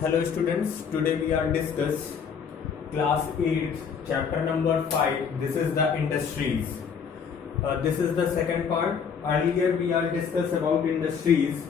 Hello students, today we are discuss class 8 chapter number 5. This is the industries. This is the second part. Earlier we are discuss about industries.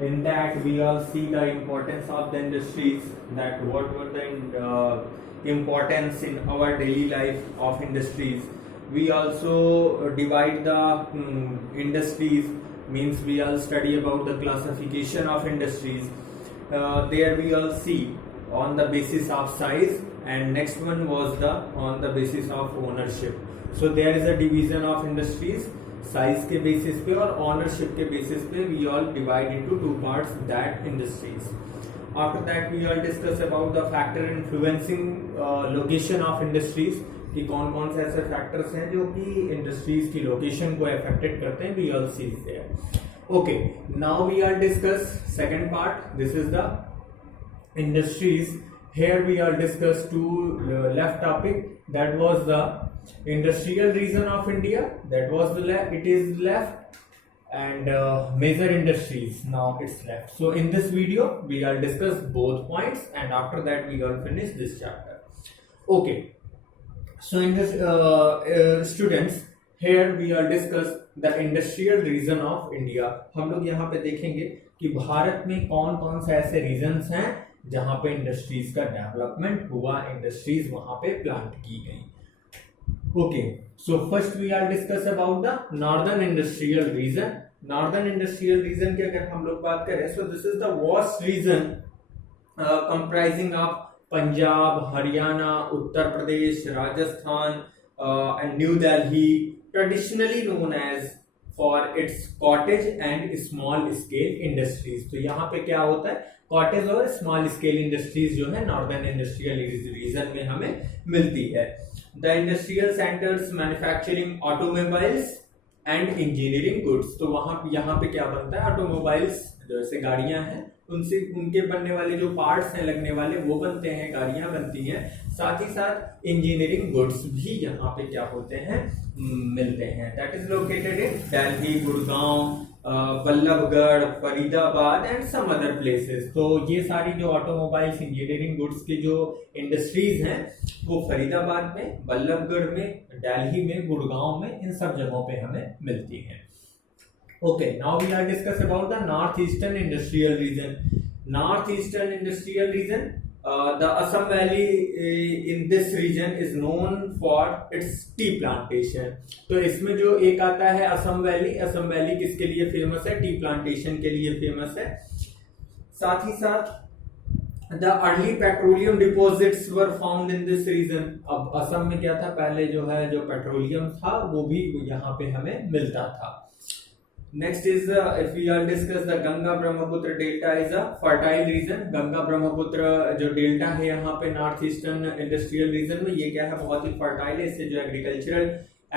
In that we all see the importance of the industries, that what were the importance in our daily life of industries. We also divide the industries, means we all study about the classification of industries. There we all see on the basis of size, and next one was the on the basis of ownership. So there is a division of industries, size के basis पे और ownership के basis पे we all divide into two parts, that industries. After that we all discuss about the factor influencing location of industries, कि कौन कौन से ऐसे फैक्टर्स हैं जो कि इंडस्ट्रीज की लोकेशन को अफेक्टेड करते हैं. We all see there. Okay, now we are discuss second part. This is the industries. Here we are discuss two left topic. That was the industrial region of India. That was the left. It is left, and major industries. Now it's left. So in this video we are discuss both points, and after that we will finish this chapter. Okay. So in this students, here we are discuss the industrial region of India. हम लोग यहाँ पे देखेंगे कि भारत में कौन कौन से ऐसे रीजन्स हैं जहां पे इंडस्ट्रीज का डेवलपमेंट हुआ, इंडस्ट्रीज वहां पे प्लांट की गई. Okay, so first we are discuss about the northern industrial region. Northern industrial region की अगर हम लोग बात करें, so this is the vast region comprising of Punjab, Haryana, Uttar Pradesh, Rajasthan and New Delhi, traditionally known as for its cottage and small scale industries. तो यहाँ पे क्या होता है, कॉटेज और स्मॉल स्केल इंडस्ट्रीज जो है नॉर्दर्न इंडस्ट्रियल रीजन में हमें मिलती है. The industrial centres manufacturing automobiles and engineering goods. तो वहां यहाँ पे क्या बनता है, ऑटोमोबाइल्स जैसे गाड़ियां हैं उनसे उनके बनने वाले जो पार्ट्स हैं लगने वाले वो बनते हैं, गाड़ियां बनती हैं. साथ ही साथ इंजीनियरिंग गुड्स भी यहाँ पे क्या होते हैं, मिलते हैं. That is located in Delhi, Gurgaon, Ballabhgarh, Faridabad and some other places. तो ये सारी जो ऑटोमोबाइल्स, इंजीनियरिंग गुड्स की जो इंडस्ट्रीज हैं वो फरीदाबाद में, बल्लभगढ़ में, दिल्ली में, गुड़गांव में, इन सब जगहों पे हमें मिलती हैं. Okay, now we are discuss about the northeastern industrial region. Northeastern industrial region, the Assam Valley in this region is known for its tea plantation. तो इसमें जो एक आता है असम वैली, असम वैली किसके लिए फेमस है, टी प्लांटेशन के लिए फेमस है. साथ ही साथ the early petroleum deposits were found in this region. अब असम में क्या था, पहले जो है जो पेट्रोलियम था वो भी यहाँ पे हमें मिलता था. Next is if we are discuss the Ganga Brahmaputra delta is a fertile region. Ganga Brahmaputra जो डेल्टा है यहाँ पे नॉर्थ ईस्टर्न इंडस्ट्रियल रीजन में, ये क्या है, बहुत ही फर्टाइल है. इससे जो एग्रीकल्चरल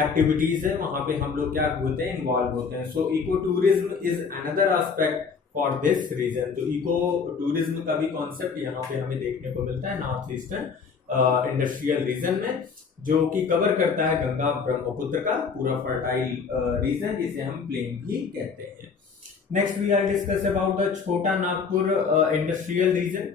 एक्टिविटीज है वहां पे हम लोग क्या होते हैं, इन्वॉल्व होते हैं. So eco tourism is another aspect for this region. तो इको टूरिज्म का भी कॉन्सेप्ट यहाँ पे हमें देखने को मिलता है नॉर्थ ईस्टर्न इंडस्ट्रियल रीजन में, जो कि कवर करता है गंगा ब्रह्मपुत्र का पूरा फर्टाइल रीजन, जिसे हम प्लेन भी कहते हैं. Next we are discuss about the Chota Nagpur industrial region.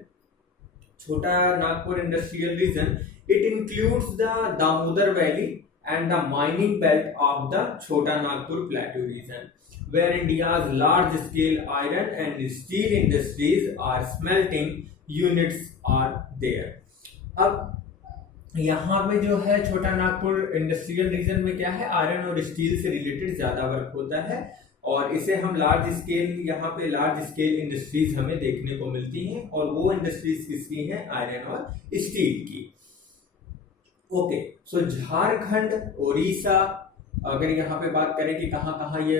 Chota Nagpur industrial region, it includes the Damodar valley and the mining belt of the Chota Nagpur plateau region, where India's large scale iron and steel industries are smelting units are there. अब यहाँ पे जो है छोटा Nagpur industrial region में क्या है, iron और स्टील से रिलेटेड ज्यादा वर्क होता है, और इसे हम लार्ज स्केल, यहाँ पे लार्ज स्केल इंडस्ट्रीज हमें देखने को मिलती हैं, और वो इंडस्ट्रीज किसकी हैं, आयरन और स्टील की. ओके, सो झारखंड, ओडिशा, अगर यहाँ पे बात करें कि कहाँ कहाँ ये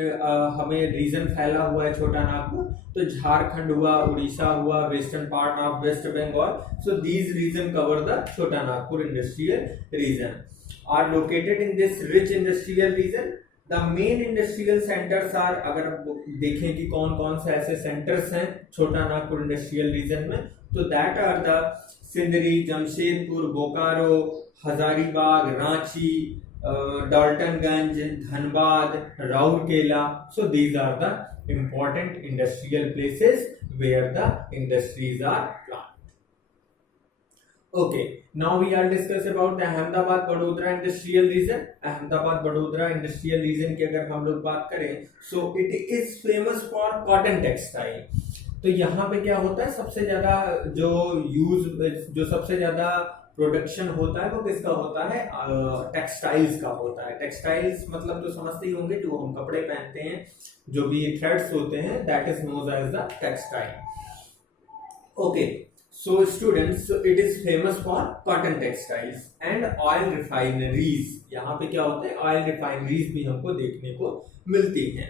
हमें रीजन फैला हुआ है छोटा नागपुर, तो झारखंड हुआ, उड़ीसा हुआ, western part of West Bengal. So these region cover the Chota Nagpur industrial region are located in this rich industrial region. The main industrial centres are, अगर देखें कि कौन कौन से ऐसे सेंटर्स हैं छोटा नागपुर इंडस्ट्रियल रीजन में, तो that are the Sindri, Jamshedpur, Bokaro, Hazaribagh, Ranchi, Daltonganj, Dhanbad, Rourkela. So these are the important industrial places where the industries are planted. Okay, now we are discuss about the Ahmedabad Vadodara industrial region. Ahmedabad Vadodara industrial region की अगर हम लोग बात करें, so it is famous for cotton textile. तो यहाँ पे क्या होता है, सबसे ज्यादा जो सबसे ज्यादा प्रोडक्शन होता है वो किसका होता है, टेक्सटाइल्स का होता है. टेक्सटाइल्स मतलब तो समझते ही होंगे, जो हम कपड़े पहनते हैं, जो भी थ्रेड्स होते हैं, that is known as the textile. Okay, so students, it is famous for cotton textiles and oil refineries. यहाँ पे क्या होता है, ऑयल रिफाइनरीज भी हमको देखने को मिलती हैं.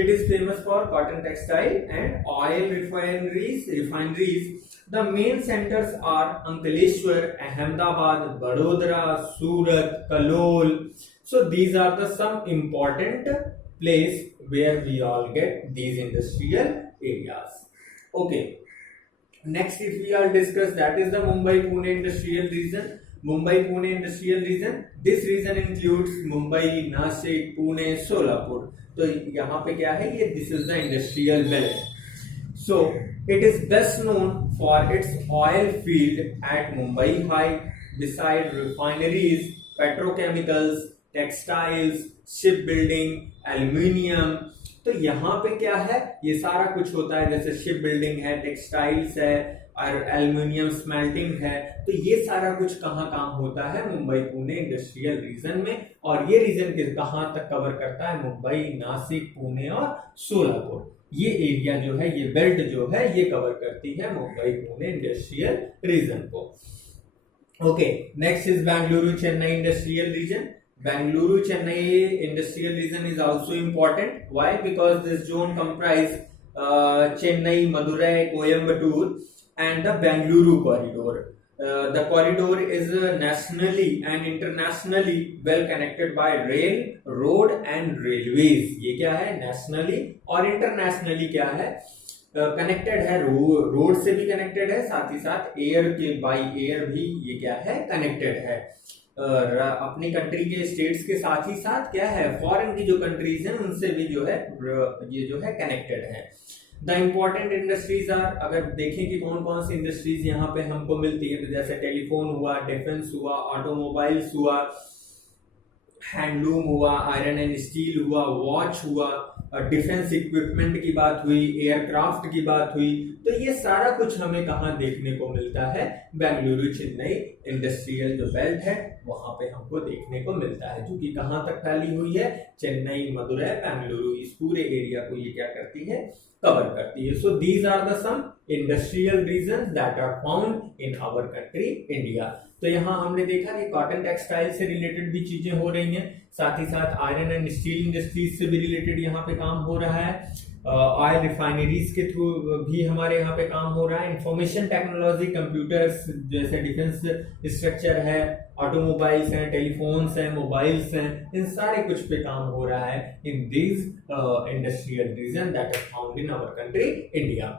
It is famous for cotton textile and oil refineries. The main centers are Ankleshwar, Ahmedabad, Vadodara, Surat, Kalol. So these are the some important place where we all get these industrial areas. Okay. Next, if we are discuss, that is the Mumbai-Pune industrial region. Mumbai-Pune industrial region. This region includes Mumbai, Nashik, Pune, Solapur. तो यहाँ पे क्या है, ये this is the industrial belt. So it is best known for its oil field at Mumbai High. Beside refineries, petrochemicals, textiles, shipbuilding, aluminium. तो यहाँ पे क्या है, ये सारा कुछ होता है, जैसे शिप बिल्डिंग है, टेक्सटाइल्स है और एल्युमिनियम स्मेल्टिंग है. तो ये सारा कुछ कहाँ काम होता है, मुंबई पुणे इंडस्ट्रियल रीजन में. और ये रीजन कहाँ तक कवर करता है, मुंबई, नासिक, पुणे और सोलापुर. ये एरिया जो है, ये बेल्ट जो है, ये कवर करती है मुंबई पुणे इंडस्ट्रियल रीजन को. Okay, next is Bengaluru Chennai industrial region. Bangalore Chennai industrial region is also important. Why? Because this zone comprise Chennai, Madurai, Coimbatore and the Bangalore corridor. The corridor is nationally and internationally well connected by rail, road and railways. ये क्या है, nationally और internationally क्या है, connected है. Road से भी connected है, साथ ही साथ एयर के बाई एयर भी ये क्या है, कनेक्टेड है. अपनी कंट्री के स्टेट्स के साथ ही साथ क्या है, फॉरेन की जो कंट्रीज हैं उनसे भी जो है ये जो है कनेक्टेड है. द इम्पोर्टेंट इंडस्ट्रीज आर, अगर देखें कि कौन कौन सी इंडस्ट्रीज यहाँ पे हमको मिलती है, तो जैसे टेलीफोन हुआ, डिफेंस हुआ, ऑटोमोबाइल्स हुआ, हैंडलूम हुआ, आयरन एंड स्टील हुआ, वॉच हुआ, डिफेंस इक्विपमेंट की बात हुई, एयरक्राफ्ट की बात हुई. तो ये सारा कुछ हमें कहाँ देखने को मिलता है, बेंगलुरु चेन्नई इंडस्ट्रियल जो बेल्ट है वहां पे हमको देखने को मिलता है, जो कि कहाँ तक फैली हुई है, चेन्नई, मदुरै, बेंगलुरु, इस पूरे एरिया को ये क्या करती है, कवर करती है. So these are the some industrial regions that are found in our country India. तो यहाँ हमने देखा कि कॉटन टेक्सटाइल से रिलेटेड भी चीजें हो रही हैं, साथ ही साथ आयरन एंड स्टील इंडस्ट्रीज से भी रिलेटेड यहाँ पे काम हो रहा है, ऑयल रिफाइनरीज के थ्रू भी हमारे यहाँ पे काम हो रहा है, इंफॉर्मेशन टेक्नोलॉजी, कंप्यूटर्स जैसे डिफेंस स्ट्रक्चर है, ऑटोमोबाइल्स हैं, टेलीफोन्स हैं, मोबाइल्स हैं, इन सारे कुछ पे काम हो रहा है in this industrial region that is found in our country India.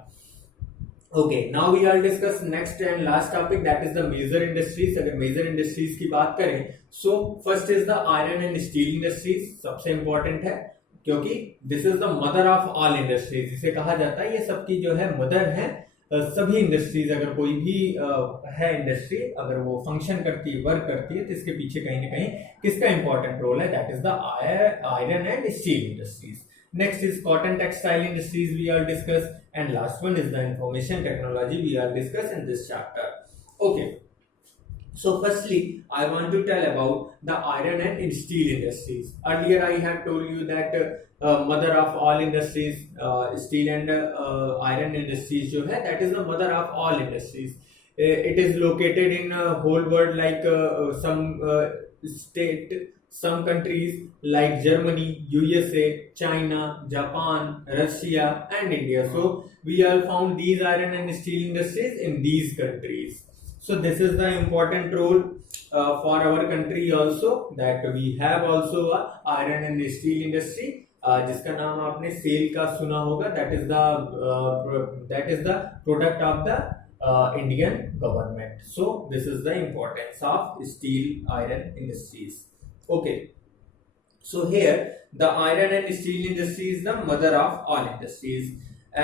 Okay, now we are discuss next and last topic, that is the major industries. अगर major industries की बात करें, so first is the iron and steel industries. सबसे important है क्योंकि this is the mother of all industries. इसे कहा जाता है, ये सबकी जो है मदर है. सभी इंडस्ट्रीज, अगर कोई भी है इंडस्ट्री, अगर वो फंक्शन करती है, वर्क करती है, तो इसके पीछे कहीं ना कहीं किसका इंपॉर्टेंट रोल है, that is the iron and steel industries. Next is cotton textile industries we are discuss, and last one is the information technology we are discuss in this chapter. Okay, so firstly I want to tell about the iron and steel industries. Earlier I have told you that mother of all industries, steel and iron industries जो है, that is the mother of all industries. It is located in whole world, like some countries like Germany, USA, China, Japan, Russia and India. So we all found these iron and steel industries in these countries. So this is the important role for our country also, that we have also a iron and steel industry, जिसका नाम आपने cell का सुना होगा. that is the product of the Indian government. So this is the importance of steel iron industries. Okay, so here the iron and steel industry is the mother of all industries.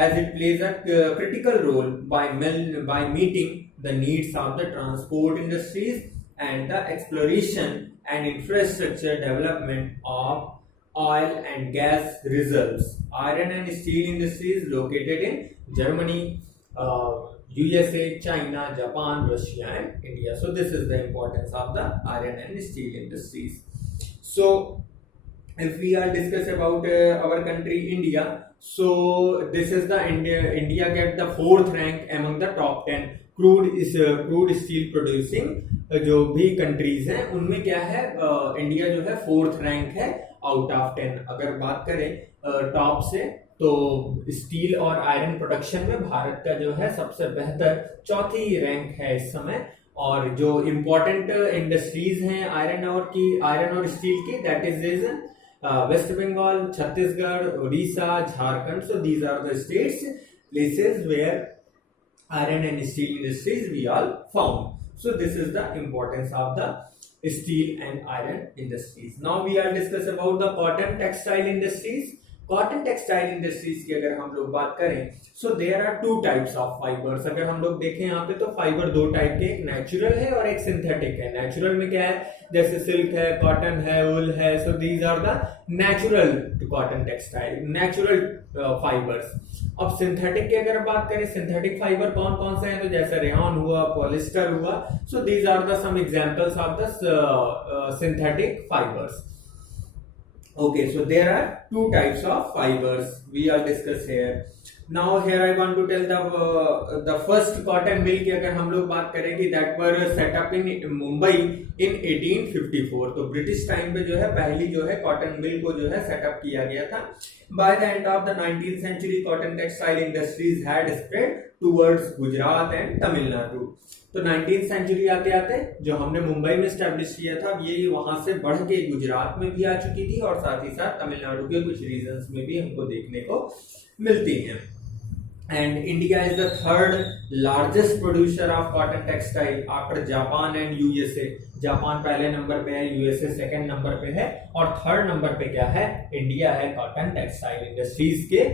as it plays a critical role by meeting the needs of the transport industries and the exploration and infrastructure development of oil and gas reserves. Iron and steel industries located in Germany, USA, China, Japan, Russia and India. So this is the importance of the iron and steel industries. So if we are discuss about our country India, so this is the India get the 4th rank among the top 10 crude steel producing जो भी countries हैं उनमें क्या है, India जो है 4th rank है out of 10. अगर बात करें टॉप से तो स्टील और आयरन प्रोडक्शन में भारत का जो है सबसे बेहतर 4थी रैंक है इस समय. और जो इम्पोर्टेंट इंडस्ट्रीज हैं आयरन और स्टील की, that is West Bengal, Chhattisgarh, Orissa, Jharkhand. So these are the states places where iron and steel industries we all found. So this is the importance of the steel and iron industries. Now we are discuss about the cotton textile industries. Cotton textile industries की अगर हम लोग बात करें, so there are 2 types of fibres. अगर हम लोग देखें यहाँ पे तो फाइबर 2 टाइप के, एक नेचुरल है और एक सिंथेटिक है. नेचुरल में क्या है, जैसे सिल्क है, कॉटन है, वूल है. So these are the natural cotton textile, natural fibres. अब सिंथेटिक की अगर बात करें, सिंथेटिक फाइबर कौन कौन से हैं, तो जैसे रेयॉन हुआ, पॉलिस्टर हुआ. So these are the some examples of the synthetic fibres. Okay, so there are 2 types of fibers we are discuss here. Now here I want to tell the first cotton mill की अगर हम लोग बात करें कि that were set up in Mumbai in 1854. तो British time पे जो है पहली जो है कॉटन मिल को जो है सेटअप किया गया था. By the end of the 19th century, cotton textile industries had spread towards Gujarat and Tamil Nadu. तो 19th सेंचुरी आते आते जो हमने मुंबई में स्टैब्लिश किया था ये वहां से बढ़ के गुजरात में भी आ चुकी थी और साथ ही साथ तमिलनाडु के कुछ रीजन्स में भी हमको देखने को मिलती हैं. And India is the 3rd largest producer of cotton textile after Japan and USA. Japan पहले नंबर पे है, यूएसए 2nd नंबर पे है और 3rd नंबर पे क्या है, इंडिया है कॉटन टेक्सटाइल इंडस्ट्रीज के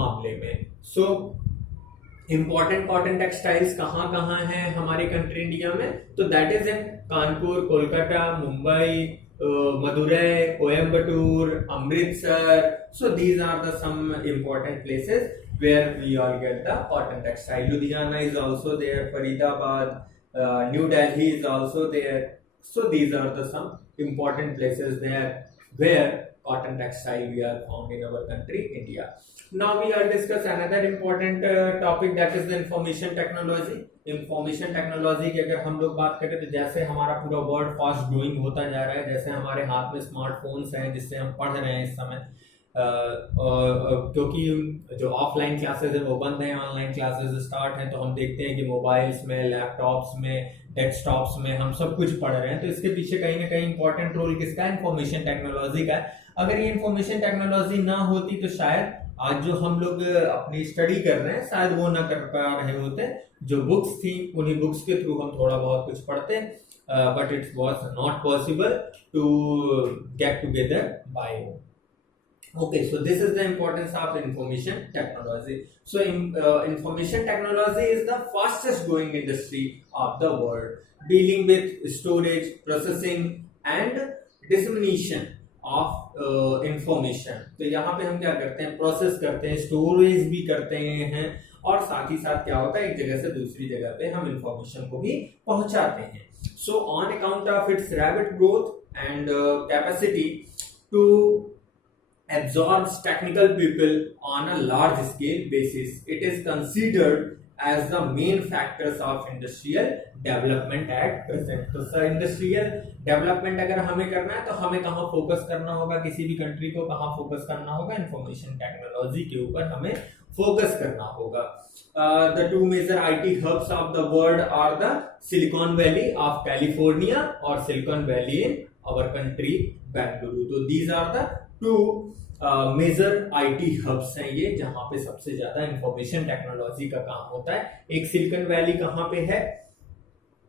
मामले में. सो इंपॉर्टेंट कॉटन टेक्सटाइल्स कहाँ कहाँ हैं हमारे कंट्री इंडिया में, तो that is in Kanpur, Kolkata, Mumbai, Madurai, Coimbatore, Amritsar. So these are the some important places where we all get the cotton textile. Ludhiana is also there, Faridabad, New Delhi is also there. So these are the some important places there where cotton textile we are found in our country India. Now we are discuss another important topic, that is the information technology. Information technology की अगर हम लोग बात करें तो जैसे हमारा पूरा वर्ल्ड फास्ट ग्रोइंग होता जा रहा है, जैसे हमारे हाथ में स्मार्टफोन्स हैं जिससे हम पढ़ रहे हैं इस समय, क्योंकि जो ऑफलाइन क्लासेस है वो बंद हैं, ऑनलाइन क्लासेस स्टार्ट हैं, तो हम देखते हैं कि मोबाइल्स में, लैपटॉप्स में, डेस्कटॉप्स में हम सब कुछ पढ़ रहे हैं. तो इसके पीछे कहीं ना कहीं इंपॉर्टेंट रोल किसका है, इंफॉर्मेशन टेक्नोलॉजी का है. अगर ये इंफॉर्मेशन टेक्नोलॉजी ना होती तो शायद आज जो हम लोग अपनी स्टडी कर रहे हैं शायद वो ना कर पा रहे होते. जो बुक्स थी उन्हीं बुक्स के थ्रू हम थोड़ा बहुत कुछ पढ़ते, but it was not possible to get together by. Okay, so this is the importance of information technology. So information technology is the fastest growing industry of the world, dealing with storage, processing and dissemination of information. तो यहाँ पे हम क्या करते हैं, process करते हैं, storage भी करते हैं और साथ ही साथ क्या होता है, एक जगह से दूसरी जगह पे हम इंफॉर्मेशन को भी पहुंचाते हैं. So on account of its rapid growth and capacity to absorbs technical people on a large scale basis, it is considered as the main factors of industrial development at present. तो sir industrial development अगर हमें करना है तो हमें कहाँ focus करना होगा, किसी भी कंट्री को कहाँ फोकस करना होगा, इंफॉर्मेशन टेक्नोलॉजी के ऊपर हमें फोकस करना होगा. The 2 major IT hubs of the world are the Silicon Valley of California और Silicon Valley in our country Bengaluru. तो these are the 2 major IT hubs हैं ये, जहां पे सबसे ज्यादा इंफॉर्मेशन टेक्नोलॉजी का काम होता है. एक सिलिकॉन वैली कहां पे है,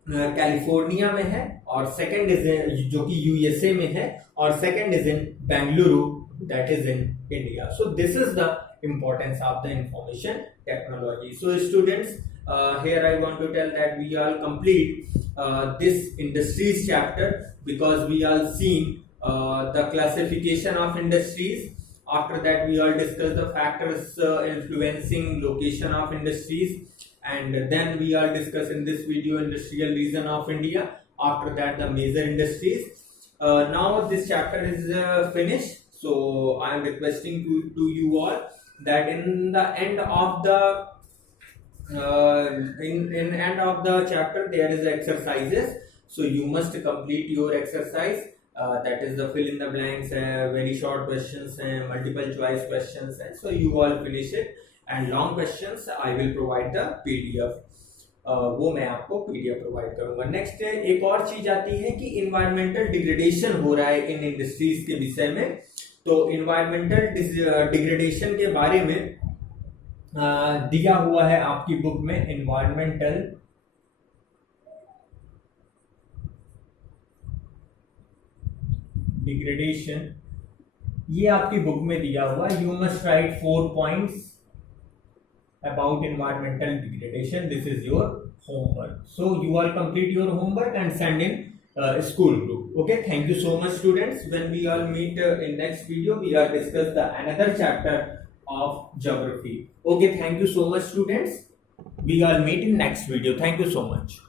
कैलिफोर्निया में है, और सेकंड इज जो कि यूएसए में है, और second is in Bengaluru, that is in India. So this is the importance of the information technology. So students, here I want to tell that we all complete this industries chapter, because we all seen the classification of industries. After that we all discuss the factors influencing location of industries, and then we all discuss in this video industrial region of India. After that the major industries. Now this chapter is finished, so I am requesting to you all that in the end of the in end of the chapter there is exercises, so you must complete your exercise. That is the fill in the blanks, very short questions and multiple choice questions, and so you all finish it. And long questions I will provide the PDF, वो मैं आपको PDF provide करूंगा. Next एक और चीज आती है कि इन्वायरमेंटल डिग्रेडेशन हो रहा है इन इंडस्ट्रीज के विषय में. तो इन्वायरमेंटल डिग्रेडेशन के बारे में दिया हुआ है आपकी बुक में. इन्वायरमेंटल डिग्रेडेशन ये आपकी बुक में दिया हुआ. You must write 4 points about environmental degradation. This is your homework, so you all complete your homework and send in school group. Okay, thank you so much students. When we all meet in next video, we are discuss the another chapter of geography. Okay, thank you so much students. We all meet in next video. Thank you so much.